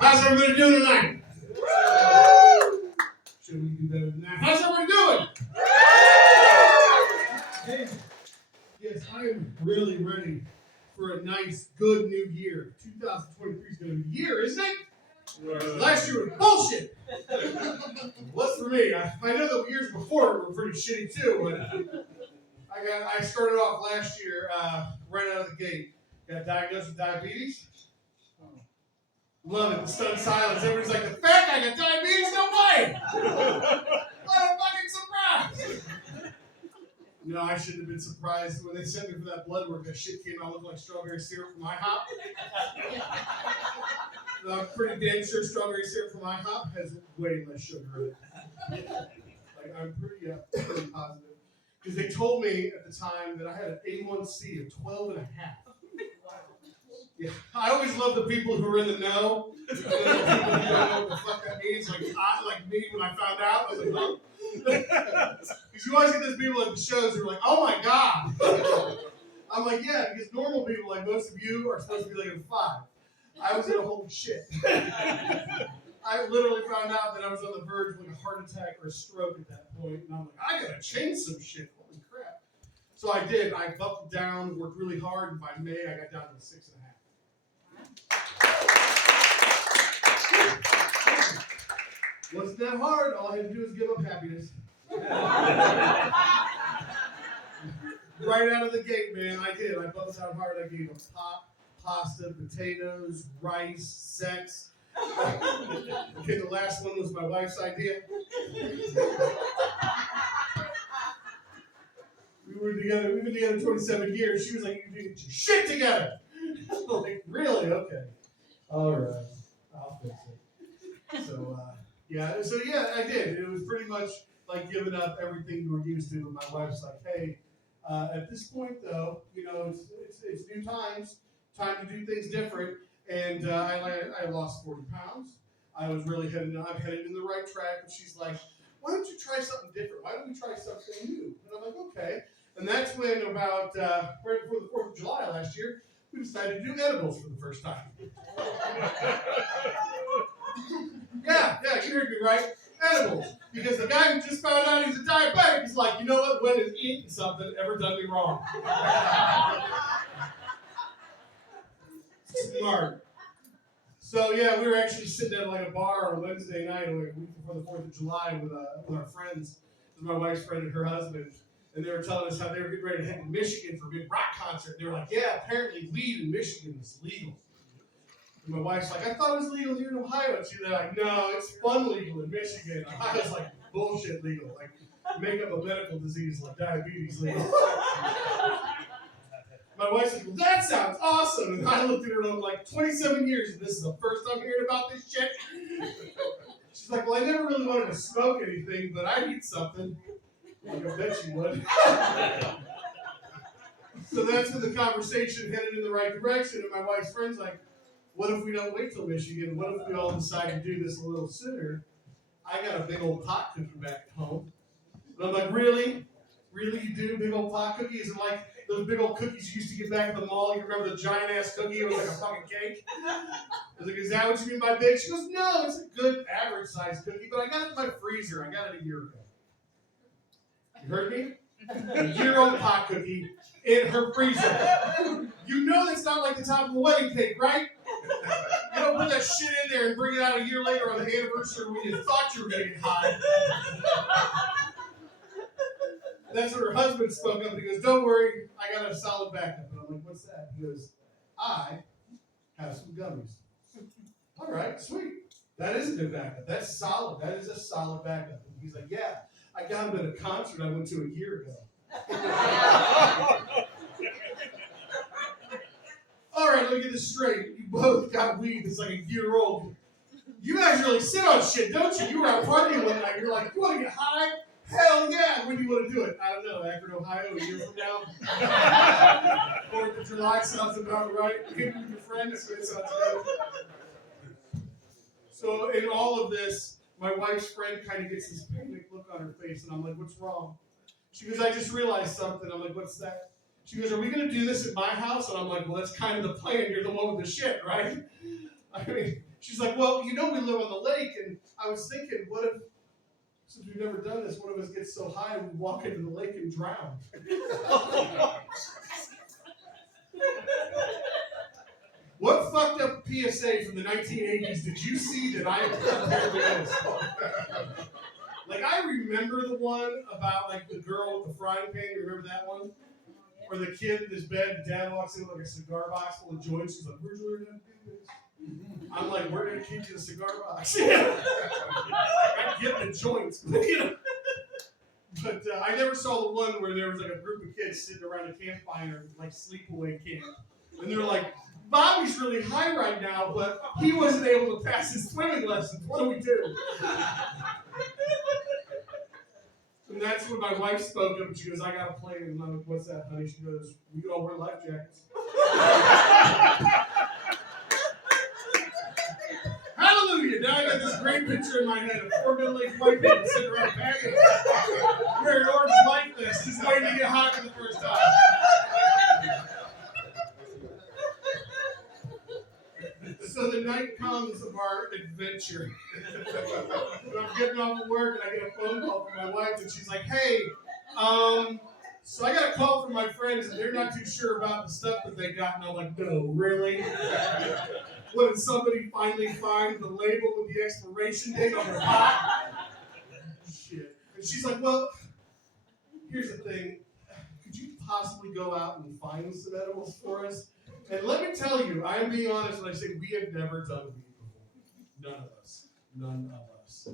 How's everybody doing tonight? Should we do better than that? How's everybody doing? Hey, yes, I am really ready for a nice, good new year. 2023 is going to be the year, isn't it? Last year was bullshit. What's for me? I know the years before were pretty shitty too, but I started off last year right out of the gate. Got diagnosed with diabetes. Love it. The stunned silence. Everybody's like, the fat guy got diabetes? No way! What a fucking surprise! No, I shouldn't have been surprised when they sent me for that blood work. That shit came out looking like strawberry syrup from IHOP. I'm pretty damn sure strawberry syrup from IHOP has way less sugar in it. Like, I'm pretty positive. Because they told me at the time that I had an A1C of 12 and a half. Yeah. I always love the people who are in the know. And then the people who don't know what the fuck that means. Like me when I found out. I was like, huh? Because you always get those people at the shows who are like, oh my God. I'm like, yeah, because normal people, like most of you, are supposed to be like a 5. I was in a holy shit. I literally found out that I was on the verge of like a heart attack or a stroke at that point. And I'm like, I gotta change some shit. Holy crap. So I did. I buckled down, worked really hard, and by May I got down to 6.5. Wasn't that hard? All I had to do was give up happiness. Right out of the gate, man, I did. I buckled down hard. I gave up pasta, potatoes, rice, sex. Okay, the last one was my wife's idea. We've been together 27 years. She was like, you need to get your shit together. I'm like, really? Okay. All right. I'll fix it. So, I did. It was pretty much like giving up everything you were used to. But my wife's like, hey, at this point, though, you know, it's new times. Time to do things different. And I lost 40 pounds. I'm heading in the right track. And she's like, why don't you try something different? Why don't we try something new? And I'm like, okay. And that's when about right before the 4th of July last year, we decided to do edibles for the first time. Yeah, you heard me right. Edibles. Because the guy who just found out he's a diabetic is like, you know what? When has eating something ever done me wrong? Smart. So yeah, we were actually sitting at like a bar on Wednesday night, like a week before the 4th of July, with our friends, with my wife's friend and her husband, and they were telling us how they were getting ready to head to Michigan for a big rock concert. They were like, "Yeah, apparently weed in Michigan is legal." And my wife's like, "I thought it was legal here in Ohio." And they're like, "No, it's fun legal in Michigan. Ohio's like bullshit legal, like make up a medical disease like diabetes legal." My wife's like, well, that sounds awesome. And I looked at her and I'm like, 27 years, and this is the first I'm hearing about this shit. She's like, well, I never really wanted to smoke anything, but I'd eat something. Like, I bet you would. So that's when the conversation headed in the right direction. And my wife's friend's like, what if we don't wait till Michigan? What if we all decide to do this a little sooner? I got a big old pot cookie back at home. And I'm like, really? Really, you do? Big old pot cookie? Is it like those big old cookies you used to get back at the mall? You remember the giant-ass cookie? It was like a fucking cake. I was like, is that what you mean by big? She goes, no, it's a good average-sized cookie, but I got it in my freezer. I got it a year ago. You heard me? A year-old pot cookie in her freezer. You know that's not like the top of a wedding cake, right? You don't put that shit in there and bring it out a year later on the anniversary when you thought you were going to get high. That's when her husband spoke up and he goes, don't worry, I got a solid backup. And I'm like, what's that? He goes, I have some gummies. All right, sweet. That is a good backup. That's solid. That is a solid backup. And he's like, yeah, I got him at a concert I went to a year ago. All right, let me get this straight. You both got weed that's like a year old. You guys really sit on shit, don't you? You were out partying one night. You're like, you want to get high? Hell yeah! When do you want to do it? I don't know. Akron, Ohio, a year from now. 4th of July sounds about right. Hit with your friends. So it sounds good. So in all of this, my wife's friend kind of gets this panic look on her face, and I'm like, what's wrong? She goes, I just realized something. I'm like, what's that? She goes, are we going to do this at my house? And I'm like, well, that's kind of the plan. You're the one with the shit, right? I mean, She's like, well, we live on the lake, and I was thinking, what if, since we've never done this, one of us gets so high we walk into the lake and drown? What fucked up PSA from the 1980s did you see that I prepared for this? Like, I remember the one about, like, the girl with the frying pan. You remember that one? Or the kid in his bed, and dad walks in with, like, a cigar box full of joints. He's like, where'd you learn how to do this? I'm like, we're going to keep you the cigar box. I get the joints. But I never saw the one where there was, like, a group of kids sitting around a campfire, like, sleepaway camp. And they're like, Bobby's really high right now, but he wasn't able to pass his swimming lessons. What do we do? And that's when my wife spoke up, and she goes, I got a plan. And I'm like, what's that, honey? She goes, we could all wear life jackets. Hallelujah! Now I got this great picture in my head of 4 middle-aged white people sitting around a patio wearing orange life vests, just waiting to get hot for the first time. So the night comes of our adventure. And I'm getting off of work, and I get a phone call from my wife, and she's like, hey, so I got a call from my friends, and they're not too sure about the stuff that they got. And I'm like, no, really? What, did somebody finally find the label with the expiration date on the pot? Shit. And she's like, well, here's the thing. Could you possibly go out and find some edibles for us? And let me tell you, I'm being honest when I say we have never done weed before. None of us. None of us.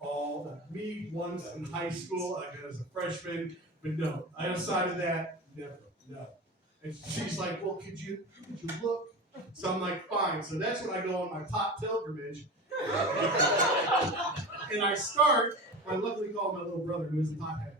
All me once in high school, I got as a freshman, but no. Outside of that, never. No. And she's like, well, could you look? So I'm like, fine. So that's when I go on my pot pilgrimage. And I luckily call my little brother who is a pothead.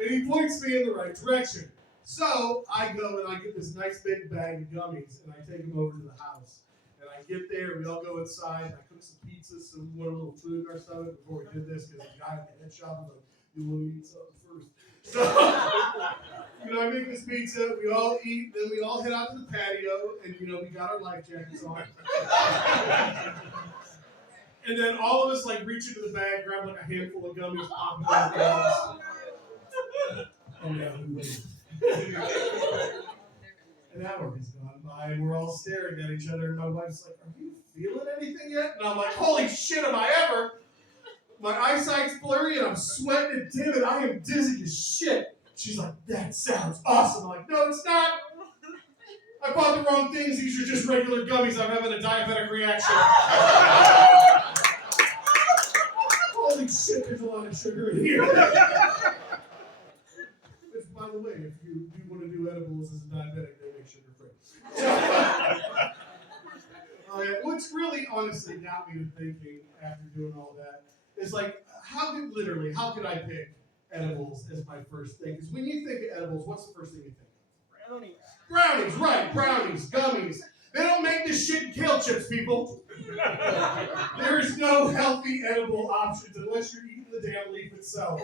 And he points me in the right direction. So I go and I get this nice big bag of gummies and I take them over to the house. And I get there, we all go inside, and I cook some pizzas, so we want a little food in our stomach before we did this, because the guy at the head shop was like, you want to eat something first. So, I make this pizza, we all eat, then we all head out to the patio, and, we got our life jackets on. And then all of us, reach into the bag, grab, a handful of gummies, pop them out the gums. And an hour has gone by, and we're all staring at each other, and my wife's like, are you feeling anything yet? And I'm like, holy shit, am I ever? My eyesight's blurry, and I'm sweating and dim, and I am dizzy as shit. She's like, that sounds awesome. I'm like, no, it's not. I bought the wrong things. These are just regular gummies. I'm having a diabetic reaction. Holy shit, there's a lot of sugar in here. Which, by the way, if you do want to do edibles as a diabetic, they make sugar free. What's really honestly got me to thinking after doing all that is how could I pick edibles as my first thing? Because when you think of edibles, what's the first thing you think of? Brownies. Brownies, right, brownies, gummies. They don't make this shit in kale chips, people. There is no healthy edible options unless you're eating the damn leaf itself.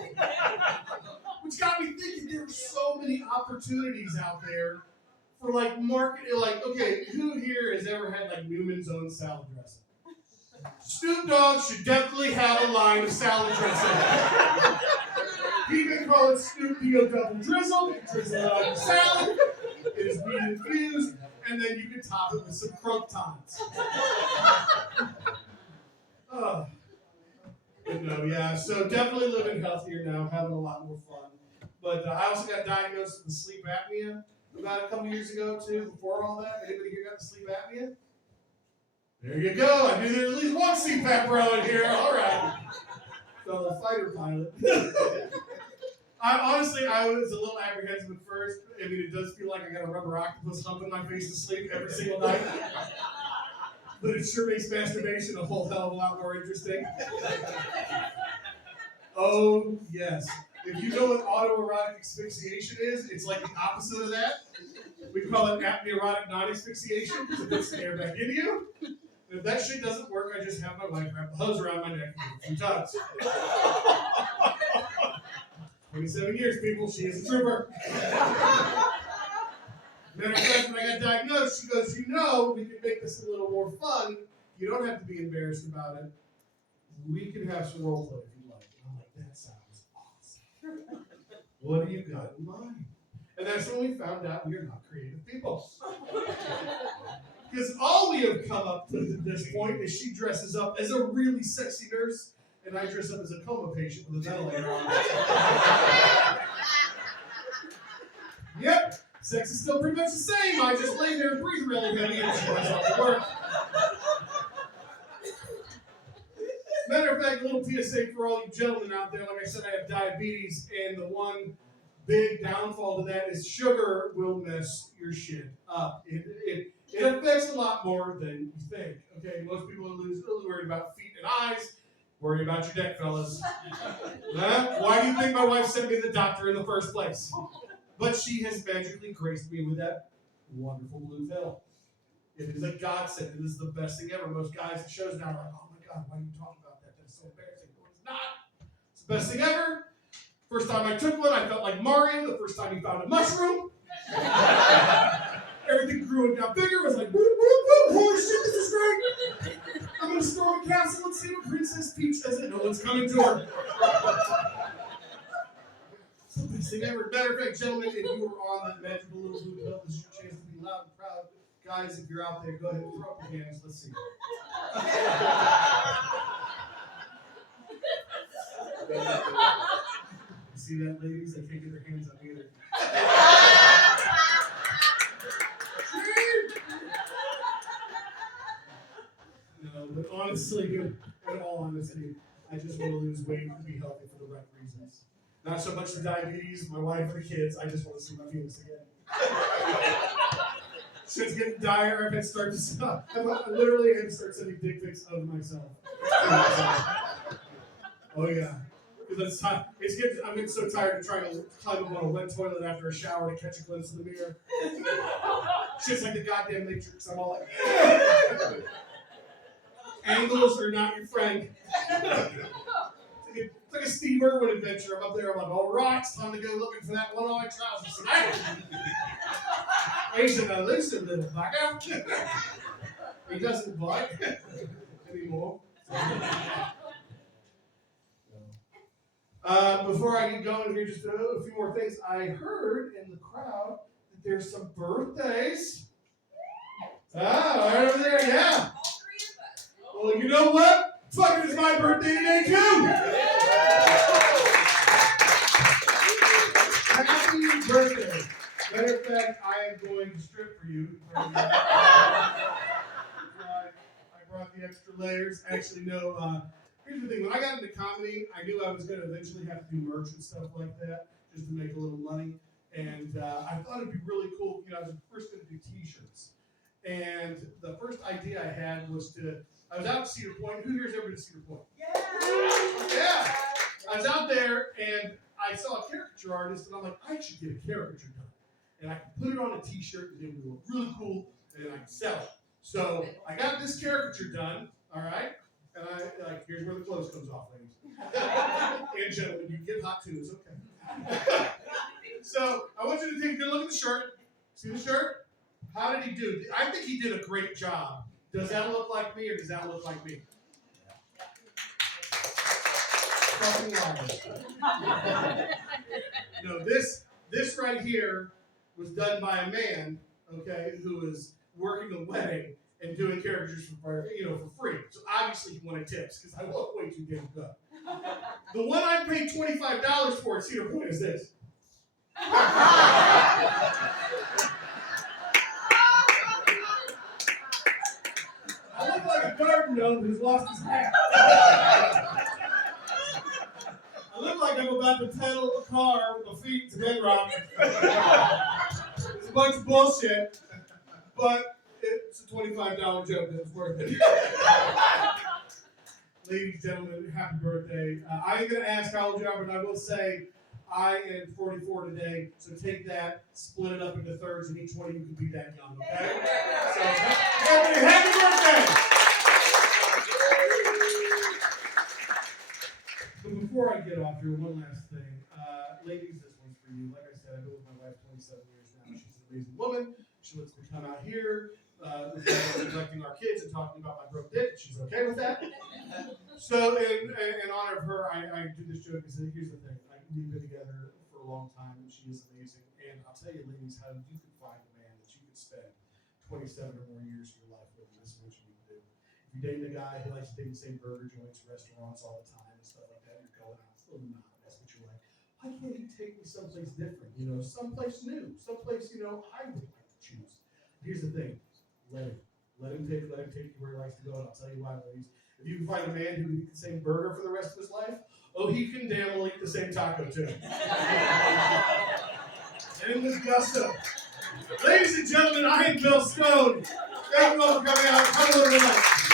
Which got me thinking there are so many opportunities out there for marketing. Okay, who here has ever had Newman's Own salad dressing? Snoop Dogg should definitely have a line of salad dressing. He can call it Snoop D-O double drizzle. Drizzle it on your salad. It is weed infused, and then you can top it with some croutons. So definitely living healthier now, having a lot more fun. But I also got diagnosed with sleep apnea about a couple years ago, too, before all that. Anybody here got the sleep apnea? There you go. I knew there was at least one CPAP pro in here. All right. Fellow fighter pilot. I was a little apprehensive at first. I mean, it does feel like I got a rubber octopus humping my face to sleep every single night. But it sure makes masturbation a whole hell of a lot more interesting. Oh, yes. If you know what autoerotic asphyxiation is, it's the opposite of that. We call it apneurotic non-asphyxiation because it puts the air back into you. And if that shit doesn't work, I just have my wife wrap the hose around my neck a few times. 27 years, people. She is a trooper. Matter of fact, when I got diagnosed, she goes, we can make this a little more fun. You don't have to be embarrassed about it. We can have some role play if you like. And I'm like, that sounds awesome. What do you got in mind? And that's when we found out we are not creative people. Because all we have come up to this point is she dresses up as a really sexy nurse, and I dress up as a coma patient with a ventilator on. Yep, sex is still pretty much the same. I just lay there and breathe really heavy and she goes off to work. Matter of fact, a little PSA for all you gentlemen out there. Like I said, I have diabetes, and the one big downfall to that is sugar will mess your shit up. It affects a lot more than you think. Okay, most people are really worried about feet and eyes. Worry about your deck, fellas. Why do you think my wife sent me to the doctor in the first place? But she has magically graced me with that wonderful blue pill. It is a godsend. It is the best thing ever. Most guys at shows now are like, oh my God, why are you talking about that? That's so embarrassing. No, it's not. It's the best thing ever. First time I took one, I felt like Mario. The first time he found a mushroom. Everything grew and got bigger. I was like, whoop, whoop, whoop. Holy shit, this is great. I'm going to storm a castle and see what Princess Peach says. No one's coming to her. It's the best thing ever. Matter of fact, gentlemen, if you were on that magical little blue pill, this is your chance to be loud and proud. Guys, if you're out there, go ahead and throw up your hands. Let's see. You see that, ladies? They can't get their hands up either. No, but honestly, in all honesty, I just want to lose weight and be healthy for the right reasons. Not so much the diabetes, my wife, or the kids. I just want to see my penis again. Shit's getting dire. I literally had to start sending dick pics of myself. Oh yeah, because I'm getting so tired of trying to climb up on a wet toilet after a shower to catch a glimpse of the mirror. Shit's like the goddamn Matrix. I'm all like, angles are not your friend. It's like a Steve Irwin adventure. I'm up there. I'm like, all right, it's time to go looking for that one-eyed trousers tonight. He's an elusive little bugger. He doesn't bite anymore. Before I get going here, just a few more things. I heard in the crowd that there's some birthdays. Right over there, yeah. Well, you know what? Fucking it's my birthday today, too. Happy birthday. Matter of fact, I am going to strip for you. I brought the extra layers. Actually, no. Here's the thing. When I got into comedy, I knew I was going to eventually have to do merch and stuff like that just to make a little money. And I thought it'd be really cool. I was first going to do T-shirts. And the first idea I had was I was out at Cedar Point. Who here's ever been to Cedar Point? Yeah. I was out there, and I saw a caricature artist, and I'm like, I should get a caricature done. And I could put it on a T-shirt, and it would look really cool, and then I could sell it. So I got this caricature done, all right? And here's where the clothes comes off, ladies. And gentlemen, you get hot too, it's okay. So I want you to take a good look at the shirt. See the shirt? How did he do? I think he did a great job. Does that look like me, or does that look like me? Fucking liars. No, this right here was done by a man, okay, who was working a wedding and doing characters for free. So obviously he wanted tips because I look way too damn good. The one I paid $25 for at Cedar Point is this. I look like a garden gnome who's lost his hat. I look like I'm about to pedal a car with my feet to bedrock. It's a bunch of bullshit, but it's a $25 joke that's worth it. Ladies and gentlemen, happy birthday. I ain't going to ask how old you are, but I will say I am 44 today, so take that, split it up into thirds, and each one of you can be that young, okay? So, happy birthday! But before I get off here, one last thing. Ladies, this one's for you. Like I said, I've been with my wife 27 years now. She's an amazing woman. our kids and talking about my broke dick. She's okay with that. So in honor of her, I do this joke. Is that here's the thing. We've been together for a long time, and she is amazing. And I'll tell you, ladies, how you can find a man that you can spend 27 or more years of your life with. This is what you need to do. If you're dating a guy who likes to date the same burger joints, restaurants all the time, and stuff like that, you're going out. It's a little monotonous, but you're like, why can't he take me someplace different? Someplace new, someplace I would like to choose. Here's the thing: let him take you where he likes to go. And I'll tell you why, ladies. If you can find a man who eats the same burger for the rest of his life, he can damn well eat the same taco too. And in this gusto, ladies and gentlemen, I am Bill Stone. Thank you all for coming out. Have a wonderful night.